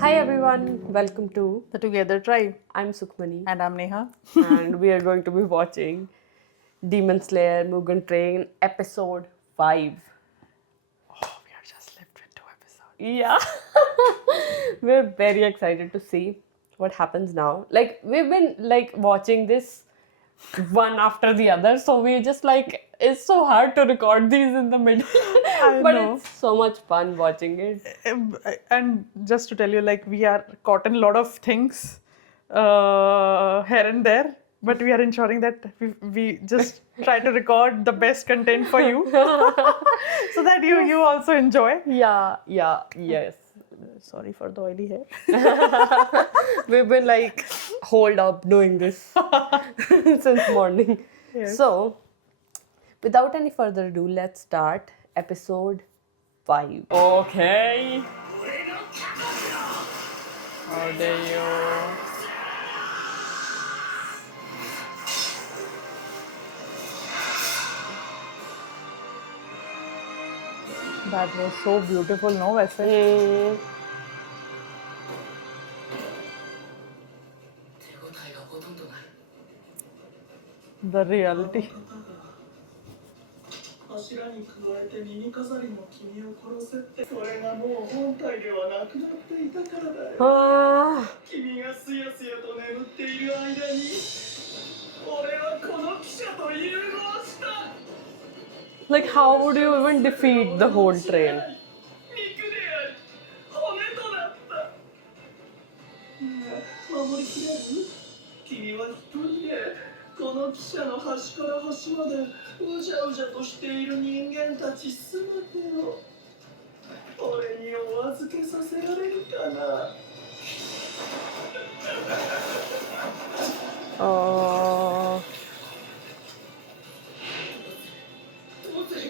Hi everyone, welcome to The Together Tribe. I'm Sukhmani And I'm Neha. and we are going to be watching Demon Slayer Mugen Train episode 5. Oh, we are just left with 2 episodes. Yeah. We're very excited to see what happens now. Like we've been watching this one after the other, so we just it's so hard to record these in the middle. I But know. it's so much fun watching it. And just to tell you, we are caught in a lot of things here and there, but we are ensuring that we just try to record the best content for you so that you also enjoy. Yes. Sorry for the oily hair. We've been holed up doing this since morning. Yes. So, without any further ado, let's start episode 5. Okay. How dare you? That was so beautiful, no, वैसे? Mm. The reality. 柱に加えて耳飾りも君を殺せってそれがもう本体ではなくなっていたからだよ Ah. 君がすやすやと眠っている間に俺はこの記者と融合した Like, how would you even defeat the whole train? 肉であり骨となった守りきれる君は一人でこの汽車の端から端までうじゃうじゃとしている人間たちすべてを俺にお預けさせられるかな Oh. どうする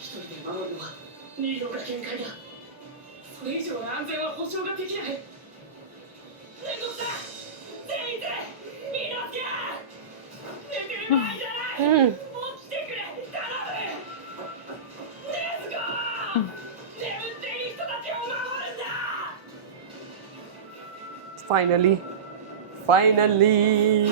一人で守るのはリードが限界だそれ以上の安全は保証ができない連続だ全員で命が寝てる場合じゃない起きてくれ頼むレッツゴー眠っている人たちを守るんだ Finally. Finally.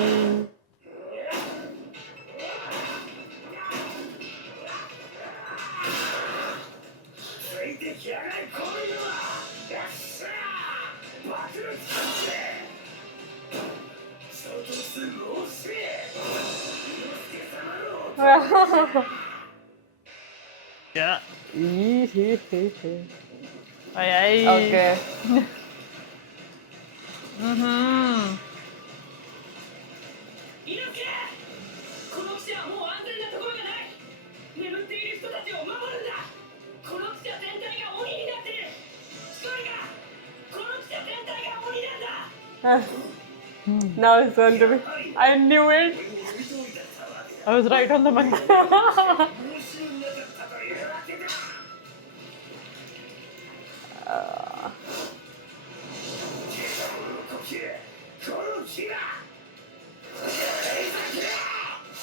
Yeah. Okay. Aye, aye. Mm-hmm. 猪木この汽車はもう安全なところがない眠っている人たちを守るんだこの汽車全体が鬼になってる聞こえるかこの汽車全体が鬼なんだ Now it's going to be. I knew it. I was right on the money.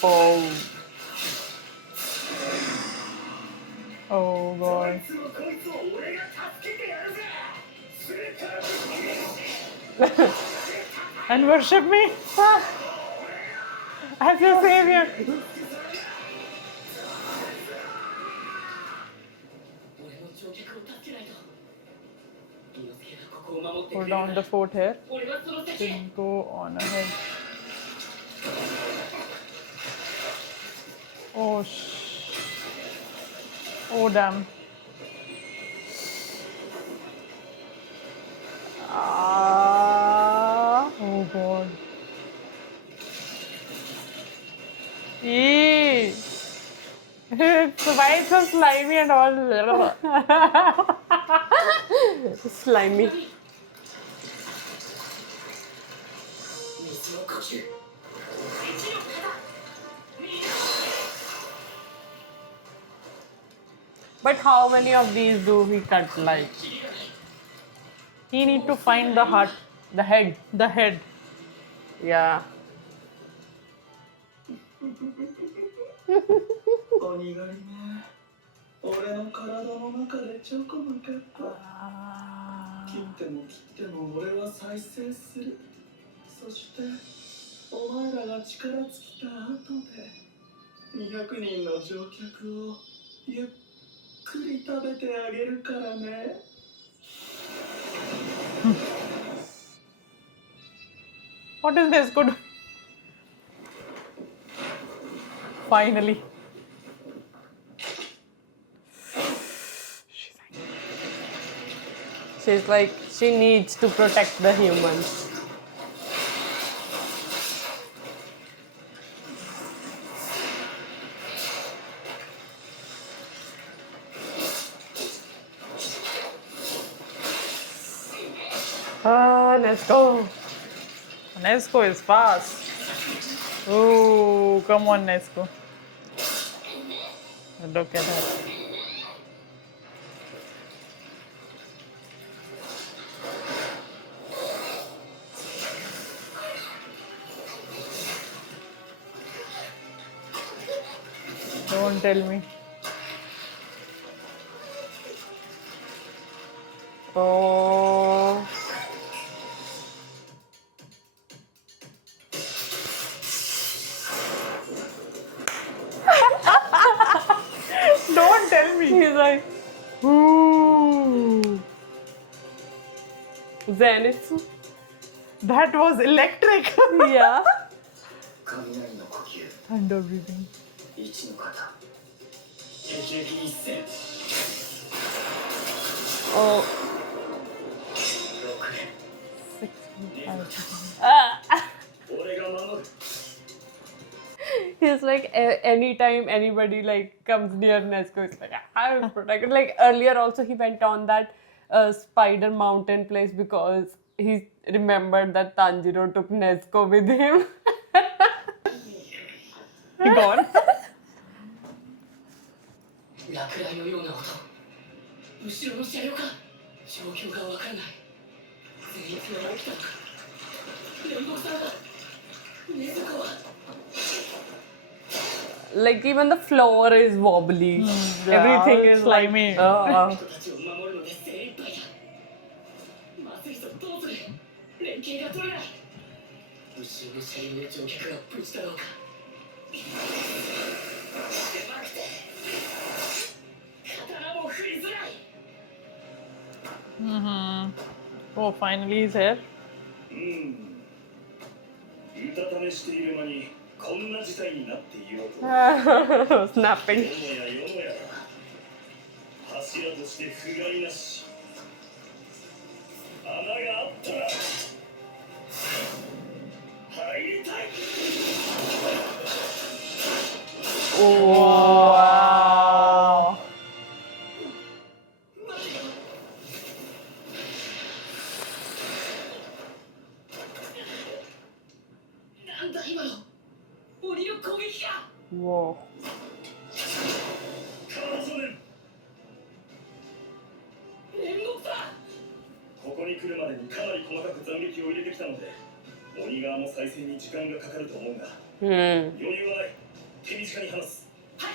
Oh. Oh god. And worship me as your savior. Hold down the fort here. Then go on ahead. Oh Oh damn. Oh god. Eee. It's why it's so slimy and all. Slimy. But how many of these do we cut like? He need to find the heart, The head. the head. Yeah. 鬼狩りね俺の体の中でちょこまかった切っても切っても俺は再生する。そしてお前らが力尽きた後で200人の乗客をゆっくり食べてあげるからね。What is this good? Finally. She's like, she needs to protect the humans. Let's go. Nesco is fast. Oh, come on, Nesco. Look at that. Don't tell me. Oh. Don't tell me. He's like, Ooh, Zenitsu. that was electric. Yeah. 雷の呼吸 Thunder breathing. 一の型敵撃一戦 Oh. 6連 6 俺が守る He's like, anytime anybody like comes near Nesco, it's like, I will protect it. Like earlier also he went on that spider mountain place because he remembered that Tanjiro took Nesco with him. He gone. 落雷のような音後ろの車両か状況がわからない全員が起きたのか煉獄さんは禰豆子は Like even the floor is wobbly. Yeah, Everything is slimy. like, 人たちを守るので精一杯だまずいぞどうする連携が取れない後ろの車両の乗客は無事だろうか狭くて刀も振りづらい Oh, finally he's here. うたた寝している間にこんな事態になっていようと snapping. よもやよもや柱として不甲斐なし穴があったら入りたい Wow. なんだ今の鬼の攻撃か Whoa. カーソネン煉獄だここに来るまでにかなり細かく斬撃を入れてきたので鬼側の再生に時間がかかると思うが Hmm. 余裕はない手短に話すはい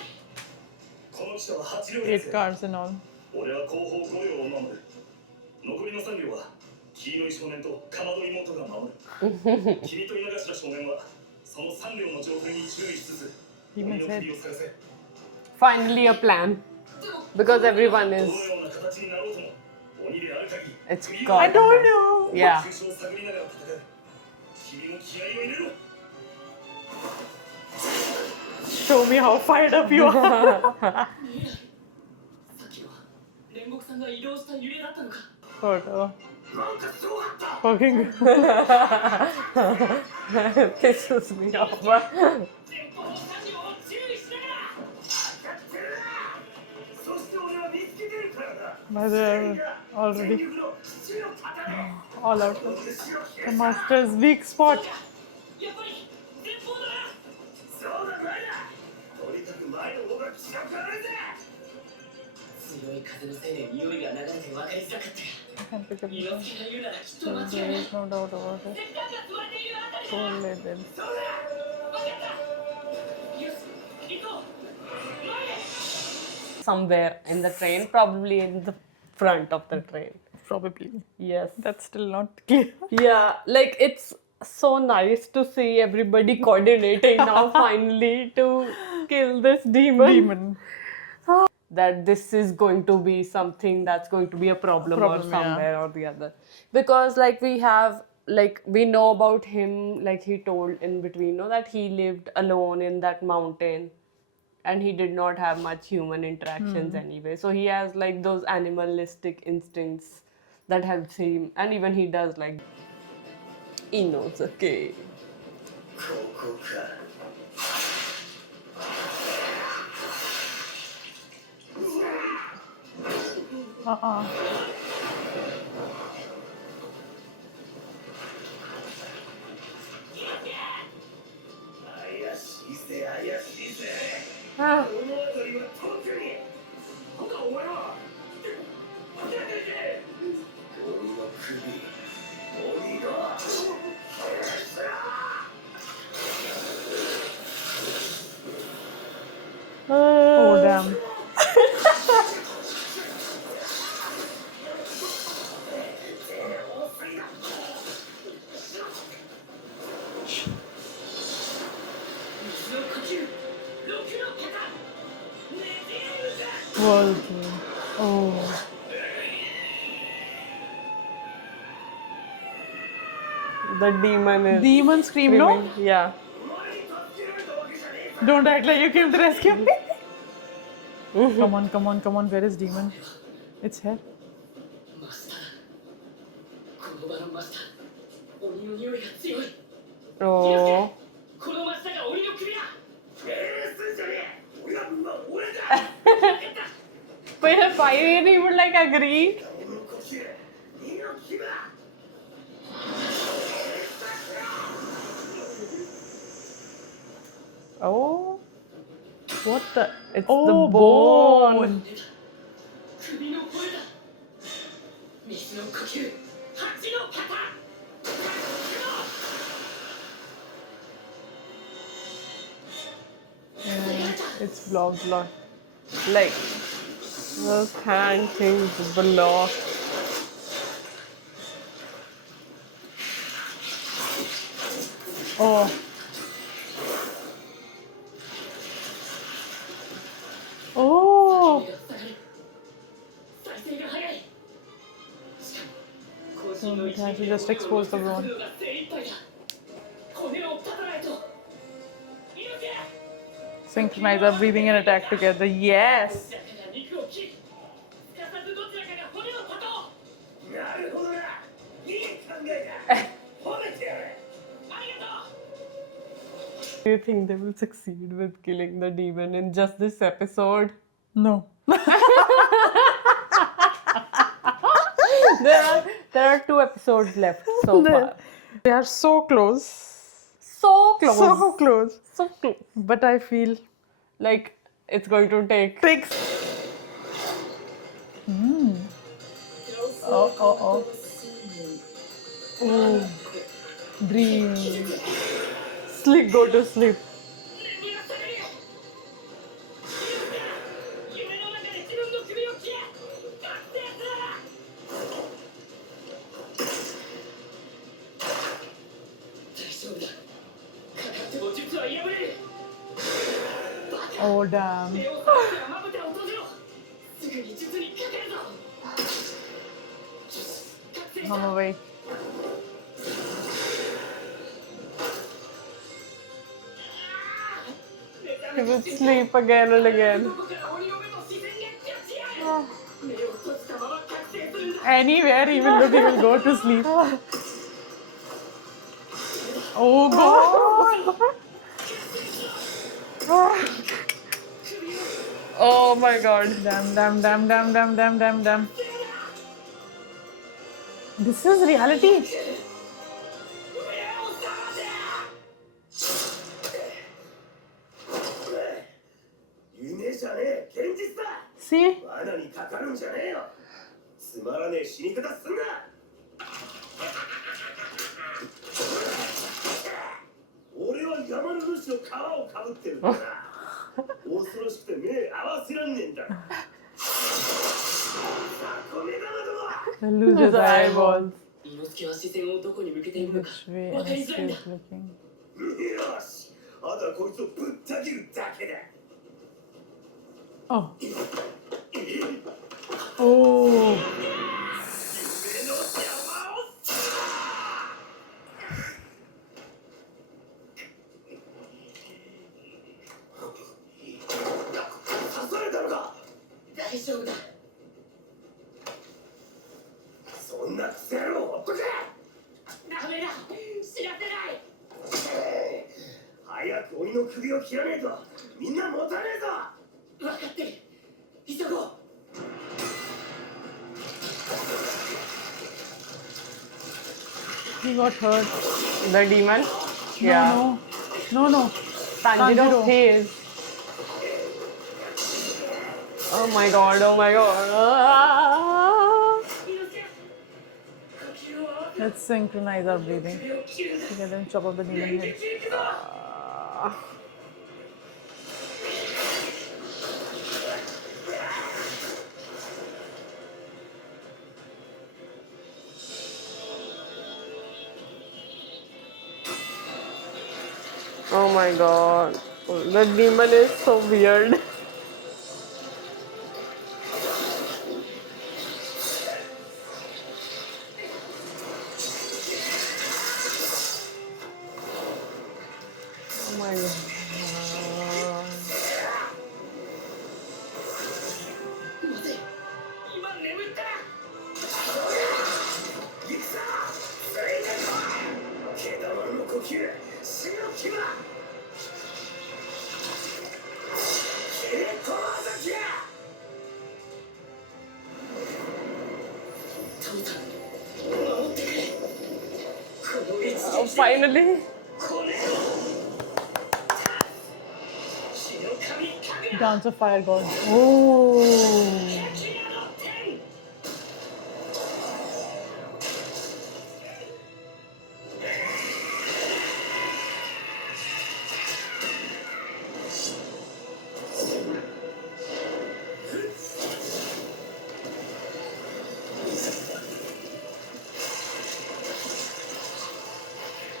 この地とは8両 8 です cards and all. 俺は後方5両を守る残りの3両は黄色い少年とかまど妹が守る君と稲頭少年はその3両の状態に注意しつつ鬼の首を探せ Finally a plan. Because everyone ど is. のような形になろうとも鬼である限り It's 首 God. を I told you. Yeah. 急所を探りながら戦う君も気合を入れろ Show me how fired up you are. さっきのは煉獄さんが移動した揺れだったのか Photo. なんかすごかった Fucking. Pisses me off. 前方の3両を注意しながら当たってるなそして俺は見つけてるからだ But they're already 全力の父の刀 all out. 後ろ切 The れ master's weak spot. やっぱり前方だなそうだないなとにかく前の方が気が変わるぜ強い風のせいで匂いが流れて分かりづらかった I can pick up 伊 the 之助が言うならきっと So 間違い there ない is no doubt about it. 石炭が積まれているあたりだ So let them. そうだ分かったよし行こう前へ Somewhere in the train, probably in the front of the train. Probably. Yes. That's still not clear. Yeah, like it's so nice to see everybody coordinating now finally to kill this demon. That this is going to be something that's going to be a problem or Problem, yeah. somewhere or the other. Because like we have like we know about him, like he told in between, no, that he lived alone in that mountain and he did not have much human interactions anyway. So he has like those animalistic instincts that helps him, and even he does like Inosuke. ここか 怪しいぜ怪しいぜ Ah, この辺りは特にほかお前は出てけ鬼の首鬼が Oh, damn. Whirlpool. Oh. the demon is Demon scream, no? screaming. Yeah. Don't act like you came to rescue me. Come on, come on, come on. Where is demon? It's here. マスターこの場のマスター鬼の匂いが強い Oh. このマスターが鬼の首だすんじゃねえ俺は俺だ But if I really would like agree. 俺の呼吸鬼の牙 Oh. What the? It's Oh, the bone. 首の声だ水の呼吸蜂の肩 It's blocked. Like the hand things blocked. Oh. Oh. 再生が早いしかも渾身の It has to just expose the bone. が精一杯だ骨を立たないと猪木 Synchronize our breathing and attack together. Yes. だから肉を切りすかさずどちらかが骨を断とうなるほどないい考えだ褒めてやれありがとう Do you think they will succeed with killing the demon in just this episode? No. There are 2 episodes left so far. They are so close. So close. So close. So close. But I feel Like it's going to take. takes. Oh, oh, oh. Oh. Dream. Sleep. Go to sleep. 眠らされる夢の中で自分の首を切れ覚醒する 大丈夫だかかっても術は破れる Oh, damn. 目を覚ましてはまぶたを閉じろすぐに術にかかるぞ覚醒 I'm awake. He will sleep again and again. どこから鬼の目と自然が立ち会う目を閉じたまま覚醒するんだ Anywhere, even though they will go to sleep. Oh, God. Oh my god. Damn, damn, damn, damn, damn, damn, damn, damn. This is reality. 目を覚ませ夢じゃねえ現実だ See? 罠にかかるんじゃねえよつまらねえ死に方すんな俺は山の主の皮をかぶってるんだな恐ろしくて目合わせらんねえんだ雑魚目玉ども Loses eyeballs. 伊之助は視線をどこに向けているのか Which way 分かり Inosuke づらいんだ is looking. よしあとはこいつをぶった切るだけだ Oh. Oh. 夢の邪魔を刺されたのか大丈夫だそんなクソ野郎ほっとけダメだ知らせない早く鬼の首を切らねえとみんな持たねえぞ分かってる急ごう He got hurt. The demon? No, Yeah. no. No. Tanjiro, Tanjiro. he is. Oh my god, oh my god. Ah. 伊之助呼吸を合わせ Let's synchronize our breathing 首を切るんだ together and chop off the demon head. 行くぞ Oh my god. The demon is so weird. Oh my god. まずい今眠った行くぞついてこい毛玉の呼吸死の牙切れ飛ばざきや父さん守ってくれこの一 Oh, 撃で finally. これを血の神かぐら Dance of Fire God. Oh. 焼き宿ってん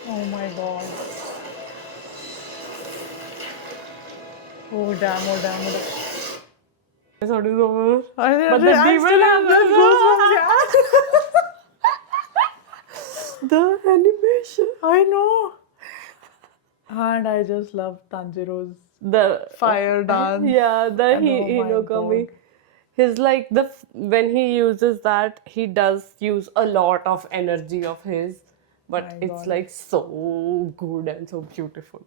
Oh my god. Oh damn, oh damn, oh damn. Episode is over. But the demon has the animation. I know. And I just love Tanjiro's The fire dance. Yeah, the And oh my Hinokami. God. His like when he uses that, he does use a lot of energy of his, but My it's God. like so good and so beautiful.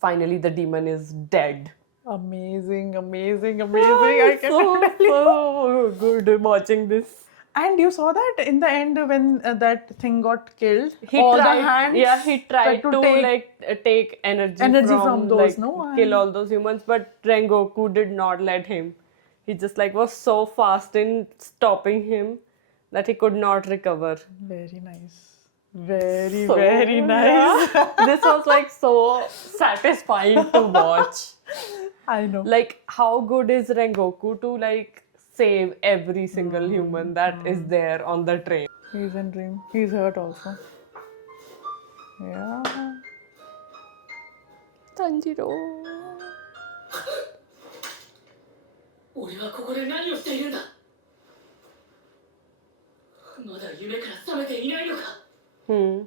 Finally, the demon is dead. Amazing, amazing, amazing. I so, can tell you. so good watching this. And you saw that in the end when that thing got killed. He all tried, the hands yeah, he tried to take take energy, energy from those, like, no? kill all those humans, but Rengoku did not let him. He just like was so fast in stopping him that he could not recover. Very nice. Very, So, very nice. yeah. This was like so satisfying to watch. I know. Like how good is Rengoku to like save every single human that is there on the train. He's in dream. He's hurt also. Yeah. Tanjiro. 俺はここで何をしているんだまだ夢から覚めていないのか Hmm.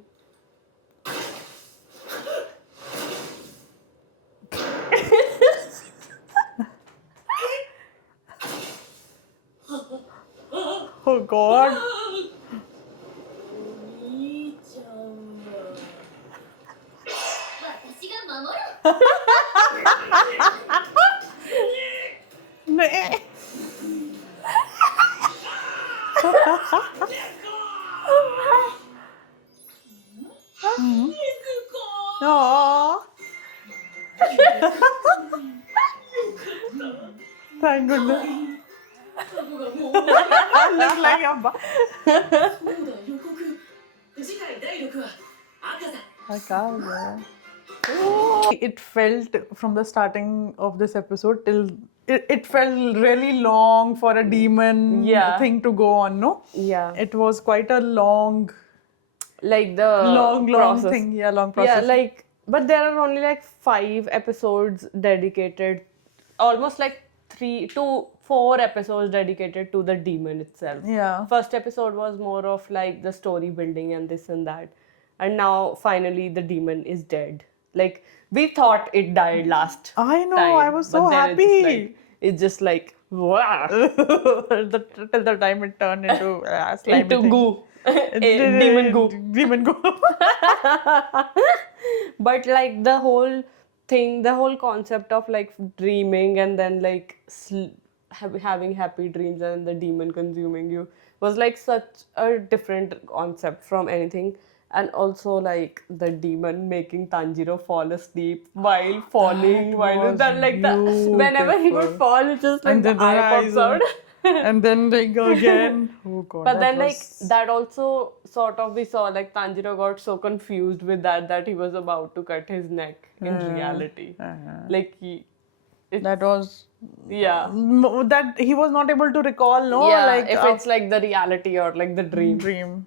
Oh God. お兄ちゃんは私が守る Nee. Aww. Thank goodness. 孫がもう Looks like Abba. そうだ予告次回第6話赤座 It felt from the starting of this episode till it felt really long for a demon Yeah. thing to go on, no? Yeah. It was quite a long Like the long process. thing. Yeah, long Yeah, process. like, but there are only like 5 episodes dedicated, almost like 3 to 4 episodes dedicated to the demon itself. Yeah. First episode was more of like the story building and this and that. And now finally the demon is dead. Like, we thought it died last I know, time, I was so but then happy. it's just like, wow. Till the time it turned into slimy Into thing. goo. Demon goo. Demon goo. But like the whole thing, the whole concept of like dreaming and then like having happy dreams and the demon consuming you was like such a different concept from anything. And also like the demon making Tanjiro fall asleep while falling, while was that like the whenever he would beautiful. fall, it's just like And the then the eye eyes pops out. and then they go again. Oh god. But that then, like, was... that also sort of we saw, like, Tanjiro got so confused with that he was about to cut his neck in reality. Like, that was yeah. that he was not able to recall, no? Yeah, Like if it's like the reality or like the dream.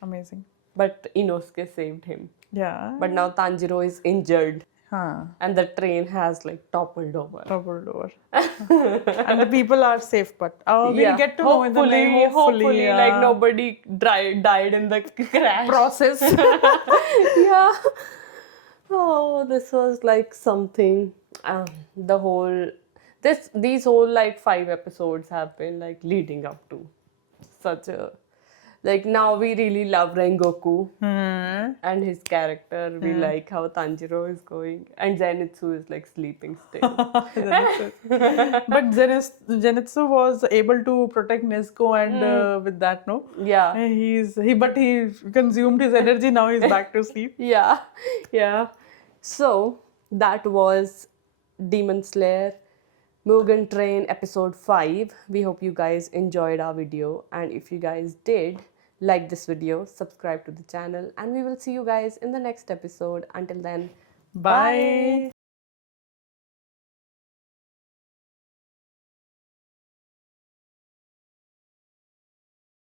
Amazing. But Inosuke saved him. Yeah. But now Tanjiro is injured Huh. and the train has like toppled over. Troubled over. And the people are safe, but we'll Yeah, get to know in the hopefully, hopefully, yeah. like nobody died in the crash. process. Yeah. Oh, this was like something. The whole these whole like 5 episodes have been like leading up to such a, like, now we really love Rengoku and his character. We like how Tanjiro is going, and Zenitsu is like sleeping still. But Zenitsu was able to protect Nezuko and with that, no? Yeah. But he consumed his energy. Now he's back to sleep. Yeah, yeah. So that was Demon Slayer Mugen Train episode 5. We hope you guys enjoyed our video, and if you guys did, like this video, subscribe to the channel, and we will see you guys in the next episode. Until then, Bye.